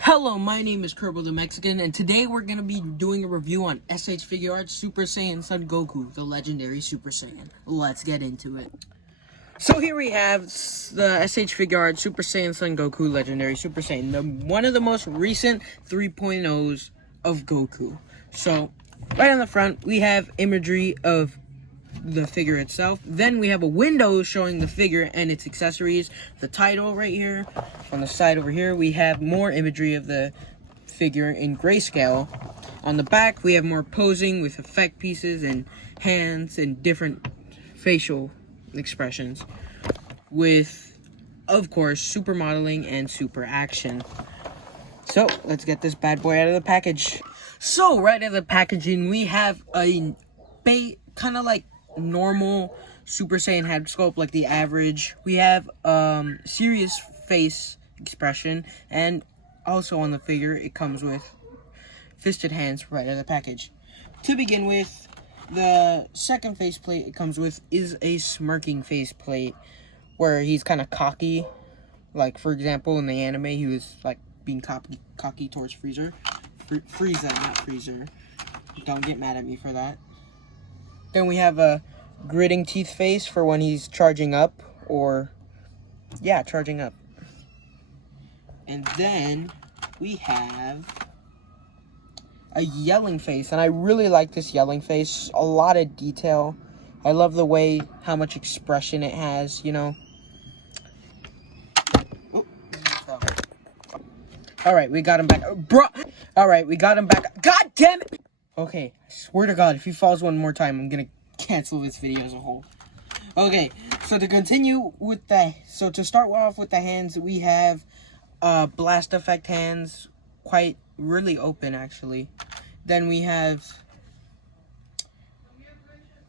Hello, my name is Kerbo the Mexican, and today we're going to be doing a review on SH Figuarts Super Saiyan Son Goku, the legendary Super Saiyan. Let's get into it. So here we have the SH Figuarts Super Saiyan Son Goku, legendary Super Saiyan, one of the most recent 3.0s of Goku. So, right on the front, we have imagery of the figure itself. Then we have a window showing the figure and its accessories. The title right here. On the side over here, we have more imagery of the figure in grayscale. On the back, we have more posing with effect pieces and hands and different facial expressions. With, of course, super modeling and super action. So, let's get this bad boy out of the package. So, right out of the packaging, we have a kind of like normal Super Saiyan head sculpt, like the average. We have serious face expression, and also on the figure it comes with fisted hands right out of the package. To begin with, the second faceplate it comes with is a smirking faceplate where he's kind of cocky. Like, for example, in the anime he was like being cocky towards Frieza, not Freezer. Don't get mad at me for that. Then we have a gritting teeth face for when he's charging up, charging up. And then we have a yelling face, and I really like this yelling face. A lot of detail. I love the way, how much expression it has, you know. Alright, we got him back. Alright, we got him back. God damn it! Okay, I swear to God, if he falls one more time, I'm gonna cancel this video as a whole. Okay, so to continue with to start off with the hands, we have blast effect hands, really open actually. Then we have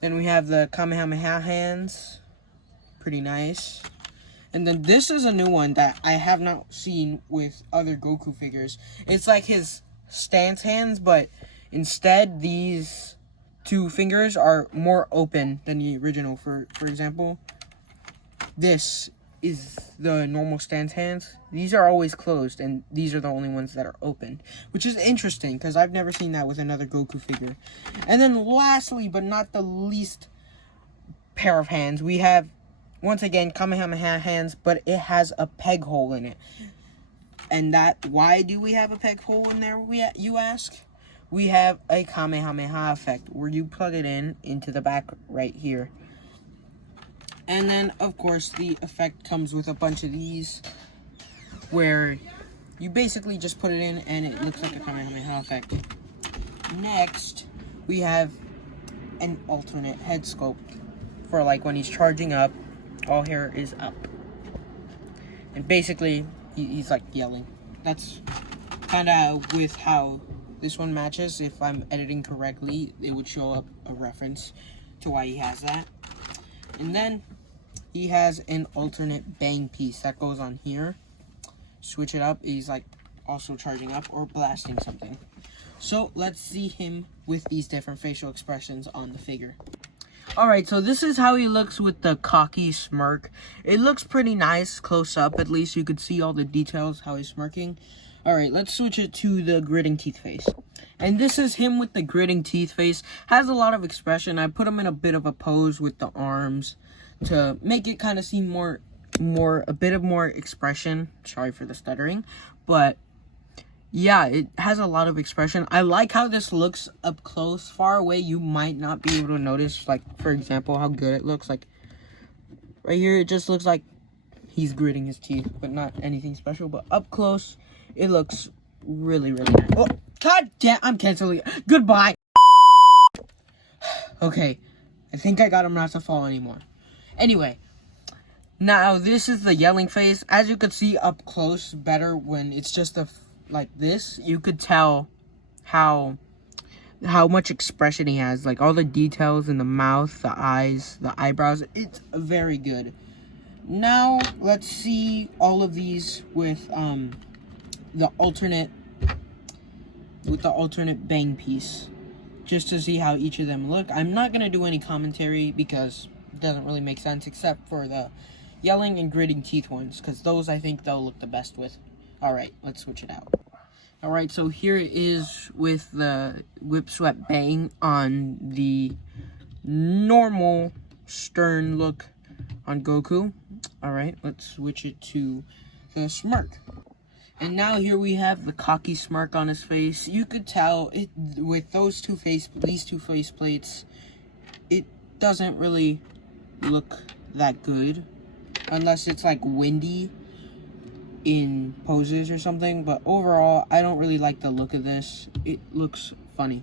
the Kamehameha hands, pretty nice. And then this is a new one that I have not seen with other Goku figures. It's like his stance hands, but instead these two fingers are more open than the original. For example, this is the normal stance hands. These are always closed, and these are the only ones that are open, which is interesting because I've never seen that with another Goku figure. And then lastly, but not the least, pair of hands, we have, once again, Kamehameha hands, but it has a peg hole in it. And why do we have a peg hole in there, you ask? We have a Kamehameha effect where you plug it into the back right here. And then, of course, the effect comes with a bunch of these where you basically just put it in and it looks like a Kamehameha effect. Next, we have an alternate head sculpt for like when he's charging up, all hair is up. And basically, he's like yelling. That's kind of with how this one matches. If I'm editing correctly, it would show up a reference to why he has that. And then he has an alternate bang piece that goes on here. Switch it up, he's like also charging up or blasting something. So let's see him with these different facial expressions on the figure. Alright, so this is how he looks with the cocky smirk. It looks pretty nice close up. At least you could see all the details, how he's smirking. Alright, let's switch it to the gritting teeth face. And this is him with the gritting teeth face. Has a lot of expression. I put him in a bit of a pose with the arms to make it kind of seem a bit of more expression. Sorry for the stuttering. But yeah, it has a lot of expression. I like how this looks up close. Far away, you might not be able to notice, like, for example, how good it looks. Like, right here, it just looks like he's gritting his teeth, but not anything special. But up close, it looks really, really nice. Oh, God damn, I'm canceling it. Goodbye. Okay, I think I got him not to fall anymore. Anyway, now this is the yelling face. As you could see up close better when it's just like this, you could tell how much expression he has, like all the details in the mouth, the eyes, the eyebrows. It's very good. Now let's see all of these with the alternate bang piece, just to see how each of them look. I'm not gonna do any commentary because it doesn't really make sense, except for the yelling and gritting teeth ones, because those I think they'll look the best with. Alright, let's switch it out. Alright, so here it is with the whip swept bang on the normal stern look on Goku. Alright, let's switch it to the smirk. And now here we have the cocky smirk on his face. You could tell it with these two face plates, it doesn't really look that good unless it's like windy in poses or something, but overall I don't really like the look of this. It looks funny.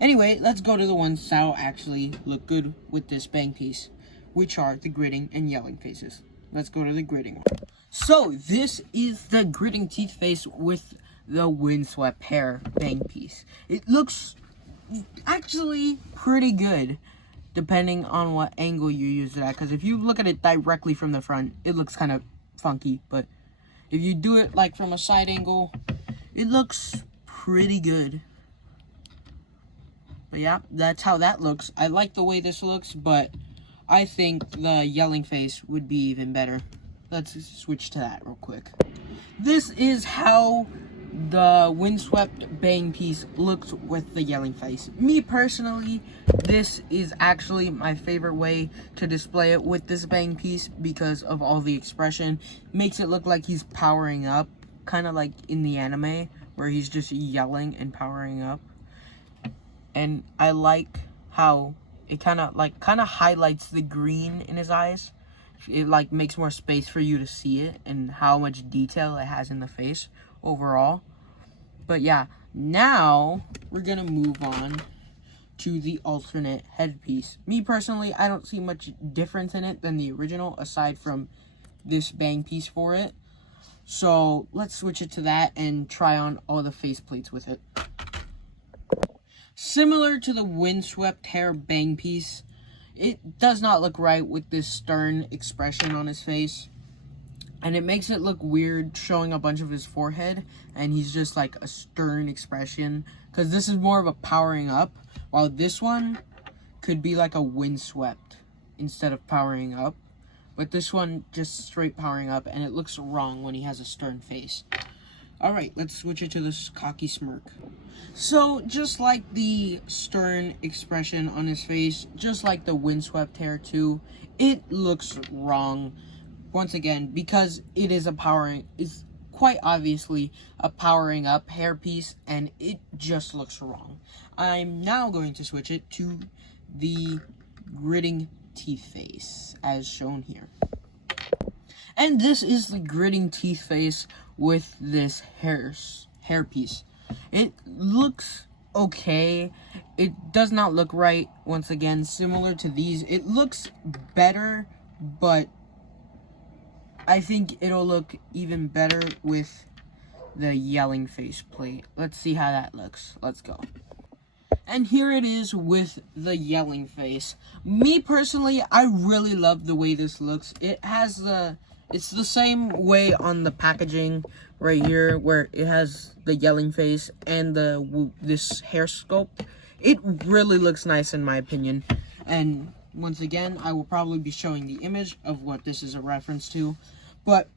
Anyway, let's go to the ones that'll actually look good with this bang piece, which are the gritting and yelling faces. Let's go to the gritting one. So this is the gritting teeth face with the windswept hair bang piece. It looks actually pretty good depending on what angle you use it at, because if you look at it directly from the front, it looks kind of funky, but if you do it like from a side angle, it looks pretty good. But yeah, that's how that looks. I like the way this looks, but I think the yelling face would be even better. Let's switch to that real quick. This is how the windswept bang piece looks with the yelling face. Me personally, this is actually my favorite way to display it with this bang piece because of all the expression. Makes it look like he's powering up, kind of like in the anime where he's just yelling and powering up. And I like how it kind of highlights the green in his eyes. It like makes more space for you to see it and how much detail it has in the face overall. But yeah, now we're gonna move on to the alternate headpiece. Me personally, I don't see much difference in it than the original aside from this bang piece for it. So let's switch it to that and try on all the face plates with it. Similar to the windswept hair bang piece, it does not look right with this stern expression on his face. And it makes it look weird showing a bunch of his forehead. And he's just like a stern expression. Because this is more of a powering up. While this one could be like a windswept instead of powering up. But this one just straight powering up. And it looks wrong when he has a stern face. Alright, let's switch it to this cocky smirk. So, just like the stern expression on his face, just like the windswept hair too, it looks wrong. Once again, because it is it's quite obviously a powering up hairpiece, and it just looks wrong. I'm now going to switch it to the gritting teeth face, as shown here. And this is the gritting teeth face with this hairpiece. It looks okay. It does not look right, once again, similar to these. It looks better, but I think it'll look even better with the yelling face plate. Let's see how that looks. Let's go. And here it is with the yelling face. Me personally, I really love the way this looks. It's the same way on the packaging right here where it has the yelling face and this hair sculpt. It really looks nice in my opinion. And once again, I will probably be showing the image of what this is a reference to. But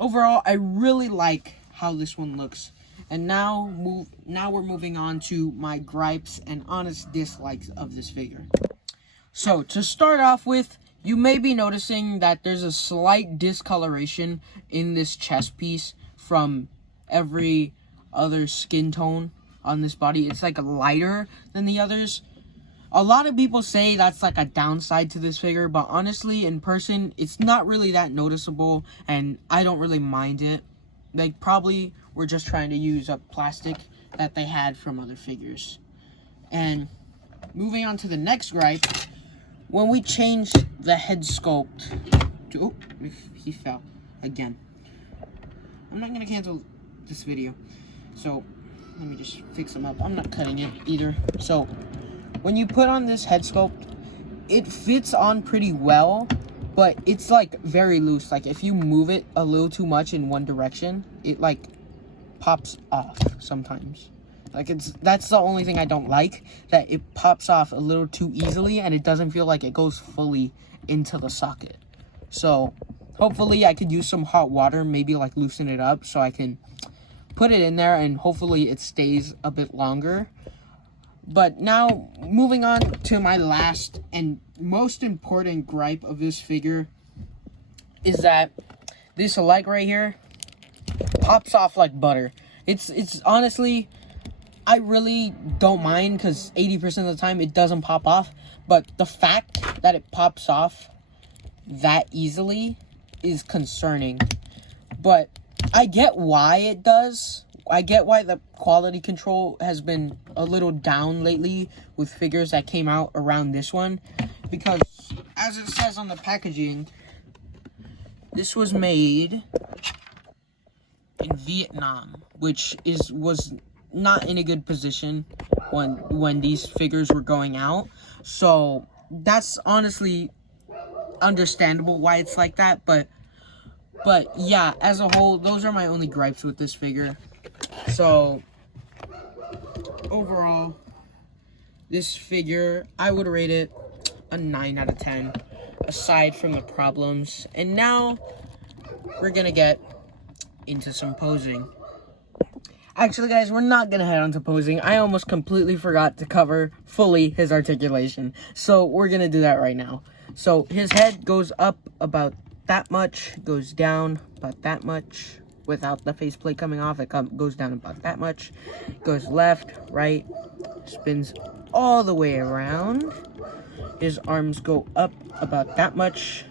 overall, I really like how this one looks. And now we're moving on to my gripes and honest dislikes of this figure. So to start off with, you may be noticing that there's a slight discoloration in this chest piece from every other skin tone on this body. It's like lighter than the others. A lot of people say that's like a downside to this figure, but honestly, in person, it's not really that noticeable, and I don't really mind it. They probably were just trying to use up plastic that they had from other figures. And moving on to the next gripe, when we changed the head sculpt to... Oh, he fell again. I'm not going to cancel this video. So, let me just fix him up. I'm not cutting it either. So, when you put on this head sculpt, it fits on pretty well, but it's like very loose. Like if you move it a little too much in one direction, it like pops off sometimes. Like that's the only thing I don't like, that it pops off a little too easily and it doesn't feel like it goes fully into the socket. So hopefully I could use some hot water, maybe like loosen it up so I can put it in there and hopefully it stays a bit longer. But now, moving on to my last and most important gripe of this figure is that this leg right here pops off like butter. It's honestly, I really don't mind because 80% of the time it doesn't pop off. But the fact that it pops off that easily is concerning. But I get why it does. I get why the quality control has been a little down lately with figures that came out around this one. Because, as it says on the packaging, this was made in Vietnam, which was not in a good position when these figures were going out. So, that's honestly understandable why it's like that. But yeah, as a whole, those are my only gripes with this figure. So, overall, this figure, I would rate it a 9 out of 10, aside from the problems. And now, we're gonna get into some posing. Actually, guys, we're not gonna head on to posing. I almost completely forgot to cover fully his articulation. So, we're gonna do that right now. So, his head goes up about that much, goes down about that much. Without the faceplate coming off, it goes down about that much. Goes left, right, spins all the way around. His arms go up about that much.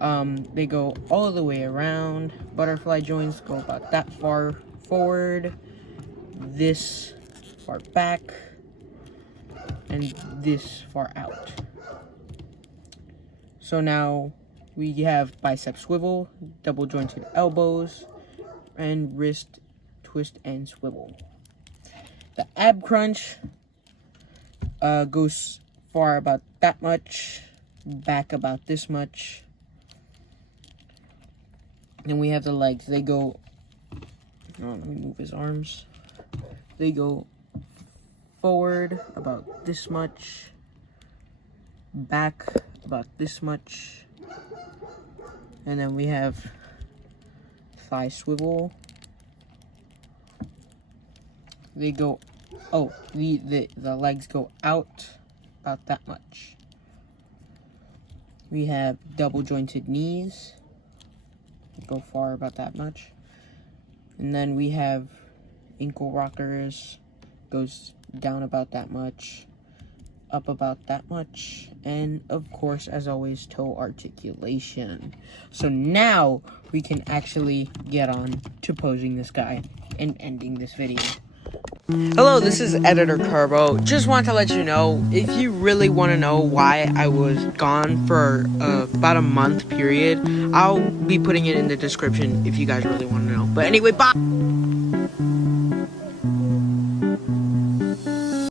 They go all the way around. Butterfly joints go about that far forward. This far back. And this far out. So now we have bicep swivel, double jointed elbows, and wrist twist and swivel. The ab crunch goes far about that much, back about this much. Then we have the legs. They go, let me move his arms. They go forward about this much, back about this much. And then we have thigh swivel. They go, the legs go out about that much. We have double jointed knees. They go far about that much. And then we have ankle rockers. Goes down about that much. Up about that much, and of course, as always, toe articulation. So now we can actually get on to posing this guy and ending this video. Hello, this is Editor Carbo. Just want to let you know, if you really want to know why I was gone for about a month period, I'll be putting it in the description if you guys really want to know. But anyway, bye!